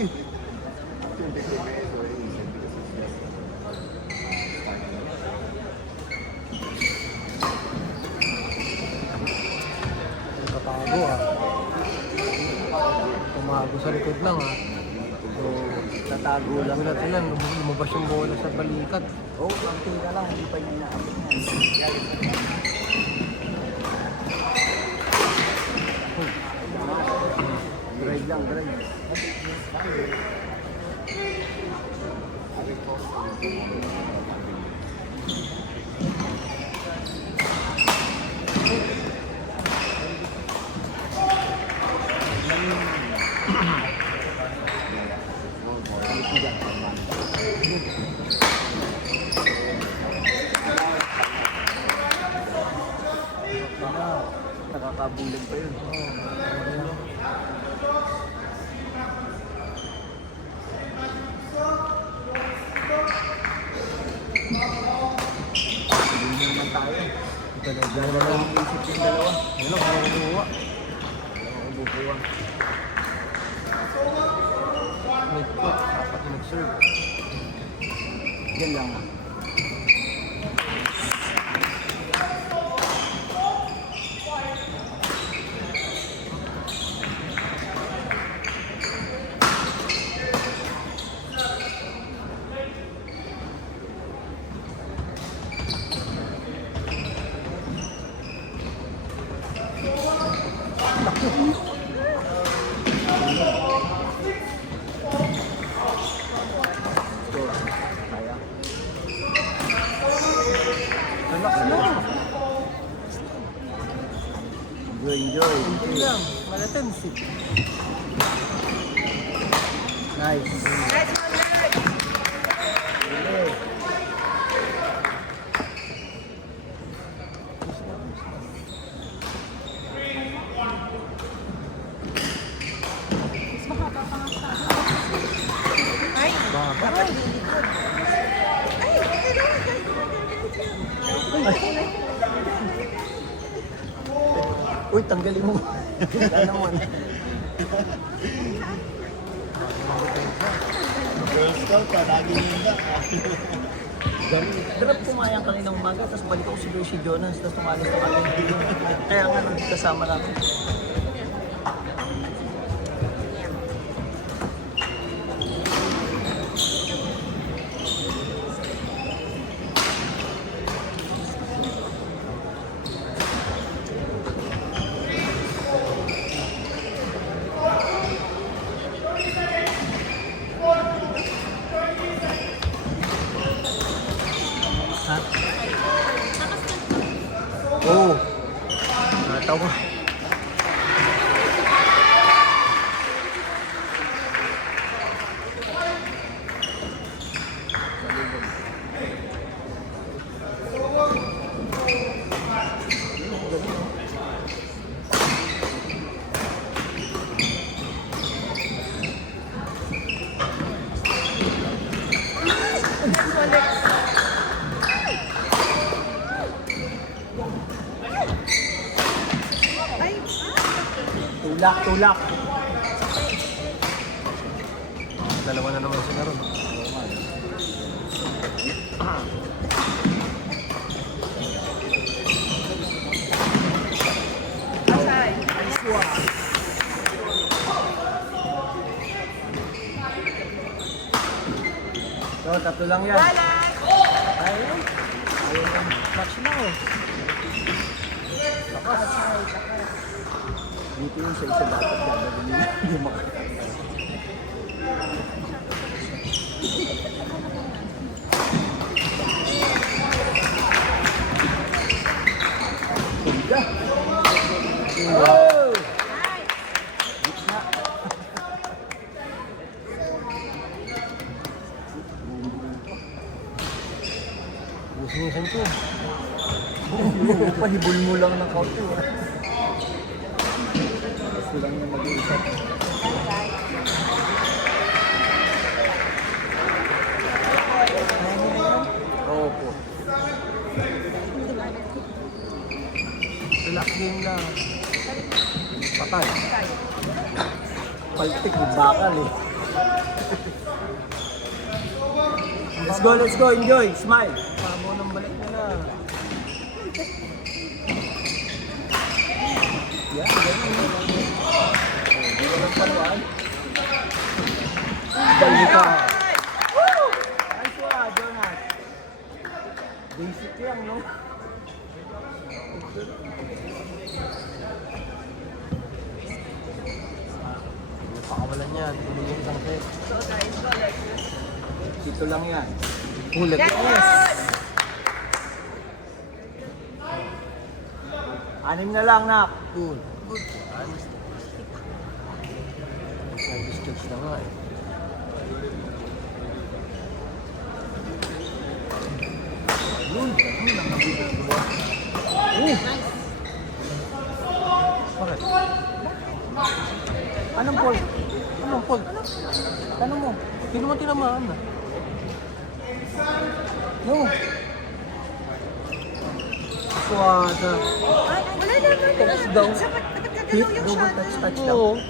Katago tumago sa likod lang so Tatago lang. gulat ilan lumabas yung bola sa balikat. Konti ka lang, hindi pa niya inaabot yan. Drive lang, drive. Nakakabulag pa yun. Hindi naman tayo. Dalawa lang ang isip yung dalawa. Ano lang kung kukuha Ang bubuwa. mid-court dapat mag-serve. Yan lang. Kaya. Relax na. Enjoy. Hindi lang. Malatensi. Nice. Uy, tanggalin mo. Wala naman. Girl Scout pa, lagi nila. Drop kumayang kaninang umaga, tapos balik ako si Jonas, tapos tumalis na kami. Kaya nga nung kasama namin. Ha? Oo. Natawa. Tulak. Dalawa na naman sila ron. So, tatlo lang yan. Ayun. Ayun. Match na oh. Lakas. Dito yung sa isa dapat gagawin nila. Hindi makakita. Tunda. Oh! Gitna. Businisan ko. Panibol mo lang ng kaunti. Gusto lang na mag-iisa. Opo. Relax game lang. Patay. Paltik, bakal eh. Let's go, enjoy, smile. Pamo ng balik na na. Yan, ganun. Hindi ko lang paluan. Balik ka. Nice one, Jonas. Basic lang, no? Pakawalan yan. Tuloy yung isang set. Dito lang yan. Ulit. Yes! 6 na lang, nak. Cool. Service catch na nga eh. Yun. Bakit? Anong ball? Anong fault? Tanong mo. Hindi naman tinamaan na. No. Suwada. Wala naman. Touchdown. Sapat nagkagalaw yung shot. Touchdown. Oo.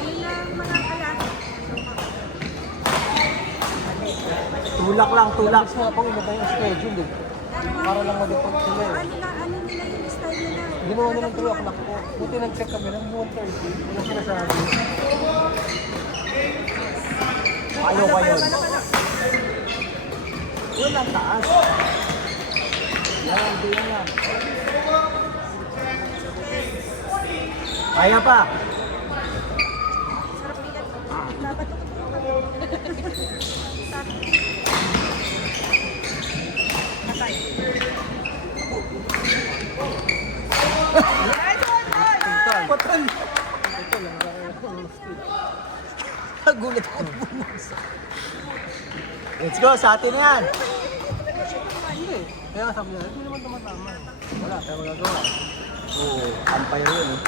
Ayun lang mga kalaki. Tulak lang, tulak. Mas nga pang iba yung schedule eh. Para lang mag-report sila eh. Ano nila yung style nila. Ginawa nilang 3 o'clock po. Buti nag-check kami ng 1:30. Wala sinasabi. Ayaw kayo. Yun ang taas. Yan, diyan lang. Kaya pa. Sarap bigat. Dapat Patay. Patan. Ito lang. Nagulat ako bumas. Let's go, sa atin na yan. Hindi. Kaya nga sabi niya, hindi naman tumatama. Wala, kaya magagawa. Oo, umpire yun eh.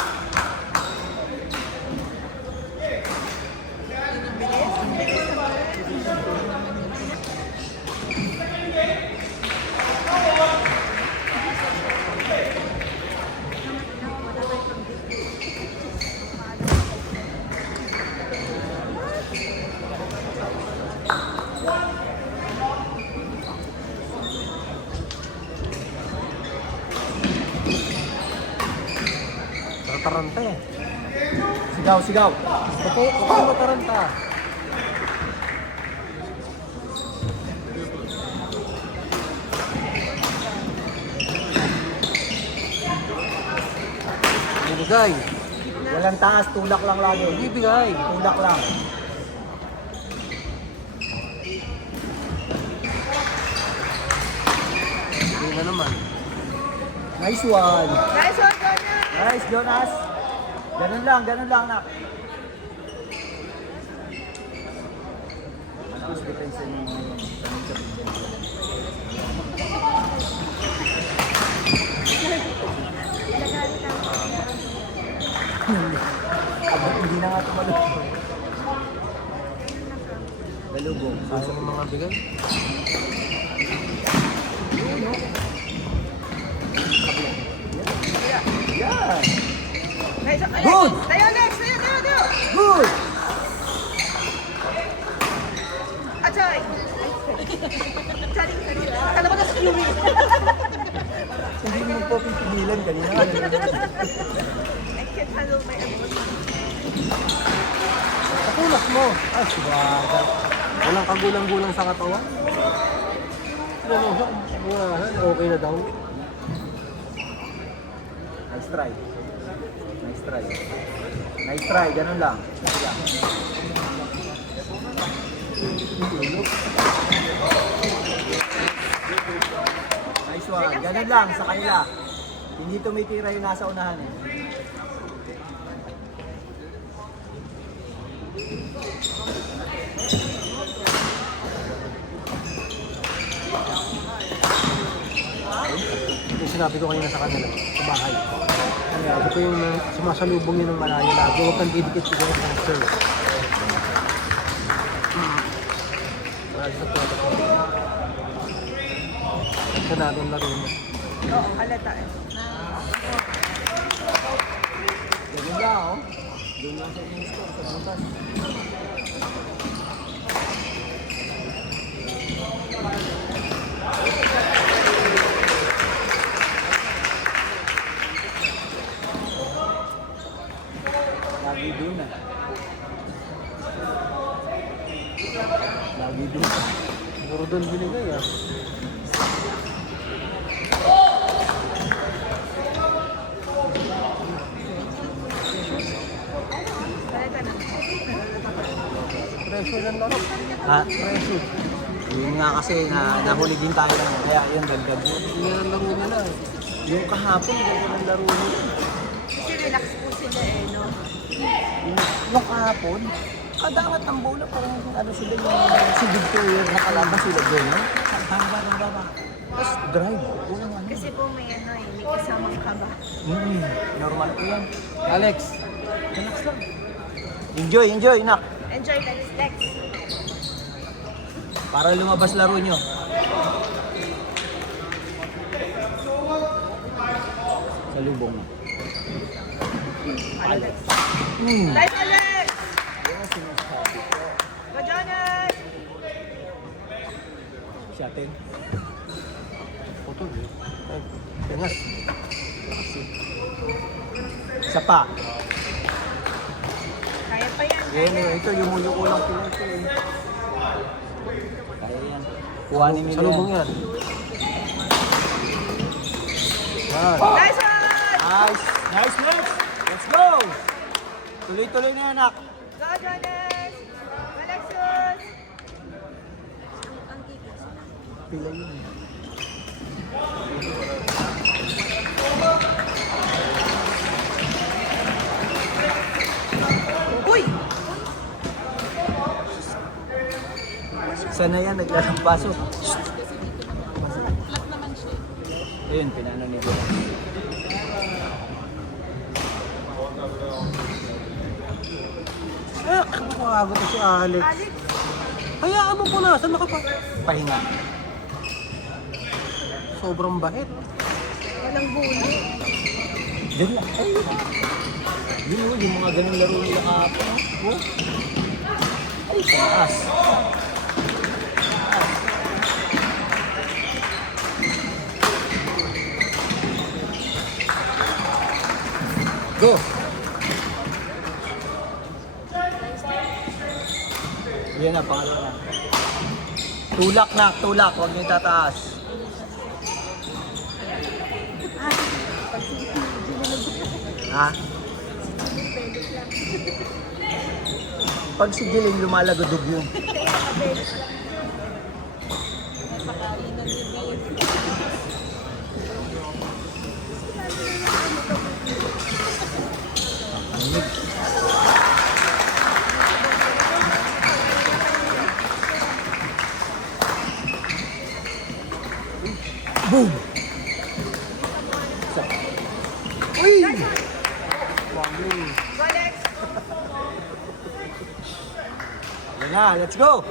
Taranta eh. Sigaw, sigaw. Kung mataranta. Binigay. Walang taas, tulak lang lagi. Bibigay. Tulak lang. Hindi na naman. Nice one. Nice one, Jonas. Nice, Jonas. Ganun lang, nak. Mas depensa yung hindi na nga tumalong. Galubong. Saan sa mga bigay? Yeah. Nice one. Good. Tayo next. Tayo. Good. Achoy. Sorry. Akala ko na sa QB. Hindi mo po pipigilan kanina. I can't handle my emotions. Kapulas mo. Ah, subada. Walang kagulang-gulang sa katawan. Ano siya, kumurahan, okay na daw. Nice try. Nice try. Nice try, ganun lang. Yeah. Nice one. Ganun lang sa kanila. Hindi tumitira yung nasa unahan eh. Yung sinabi ko kanina sa kanila, sa bahay. Sabi ko yung sumasalubong yun ng malayo lagi, huwag kang didikit siguro sa sir. Wala sa pwede ko. Sanadong laro na. Oo, halata eh. Ganun lang oh. Doon lang sa yung score sa butas. Lagi doon ah. Lagi doon. Puro doon binigay ah. Talaga na. Presyo lang laro. Ha? Presyo. Yun nga kasi nahuli din tayo lang. Kaya yun, dagdag mo. Hindi na laro nila eh. Yung kahapon, ganda ng laro nila. Kasi relax po sila eh, no? Yung kahapon, kadangat ng bola, parang ano sila yung si Victoria nakalaban sila doon, no? Hangba ng baba. Tapos drive. Walang ano. Kasi po may ano eh, may kasamang kaba. Normal po yan. Alex. Relax lang. Enjoy, nak. Enjoy the Lex. Para lumabas laro nyo. Sa lubong na. Alex. Hmm. Light Alex! Yan sinasabi ko. Go Jonas! Si atin. Putol eh. Ay, tengas. Isa pa. Kaya pa yan, Yan, kaya. ito yung mulo ko lang pila ito eh. Kaya yan. Kuhanin nila Sa lubong yan. Yan. Nice one! Nice! Nice, Lex! Let's go! Tuloy-tuloy na, anak. Go Jonas! Alexus! Ang gigil sila. Pila yun. Uy! Sana yan, naglalampaso. Ayun, pinano ni Bola. Eh, makago to si Alex. Alex! Hayaan mo po na. Saan ka pa? Pahinga. Sobrang bahit. Walang bulo. Diyan lang. Ay, yun, yung mga ganun laro nila kahapon. Oh. Ay, taas. Go! Yan na, pangalawa na. Tulak na, tulak. Huwag niyo tataas. Ha? Pag si Giling lumalagodog yun. Boom! Uy! Go Alex! Yan na, let's go!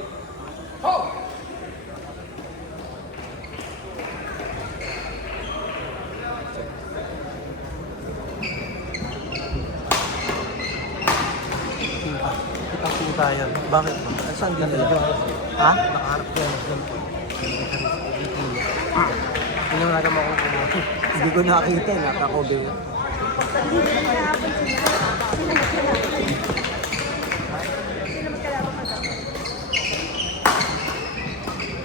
Kita-kita yan. Bakit? Saan din nila? Ha? Nakaharap yan. Hindi mo natin makukuha. Hindi ko nakita, nakakobe yun.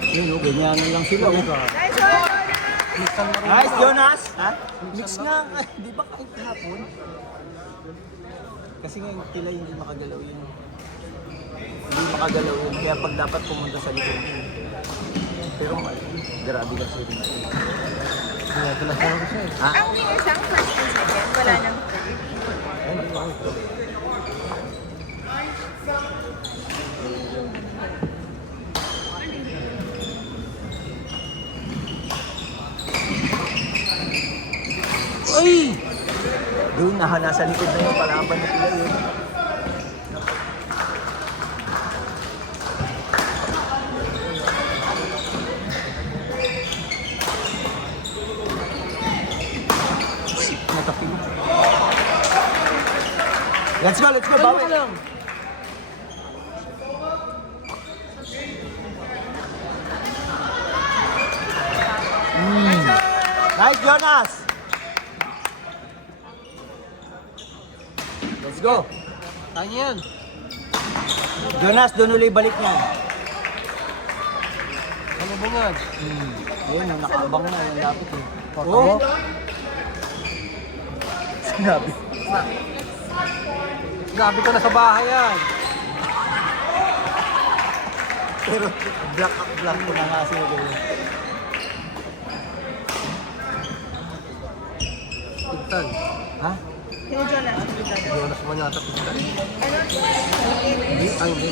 Yun, oh, ganyanan lang sila. Oh. Nice one, Jonas! Nice, Jonas! Ha? Mix nga. Di ba kahit hapon? Kasi nga yung tila hindi makagalaw yun. Hindi makagalaw yun. Kaya pag dapat pumunta sa likod yun. Pero grabe kasi rin. Hindi natin lang ko siya eh. Ha? Ang winners ang first and second, wala nang Ayun, di ba? Uy! Doon, nasa likod na yung palaban na sila yun. Natapin. Let's go, Kalma bawi. ka lang. Nice, Jonas! Let's go. Kaya niya yan. Jonas, doon ulit balik niya. Ano ba nga? Ayun, nakaabang na. Yung lapit eh. Oo. Sinabi. Gabi ko na sa bahay yan. Pero black ko na nga sila ganyan. Tigtan. Ha? Sino Jonas? Jonas man yata tigtan. Ano? Hindi, ay hindi.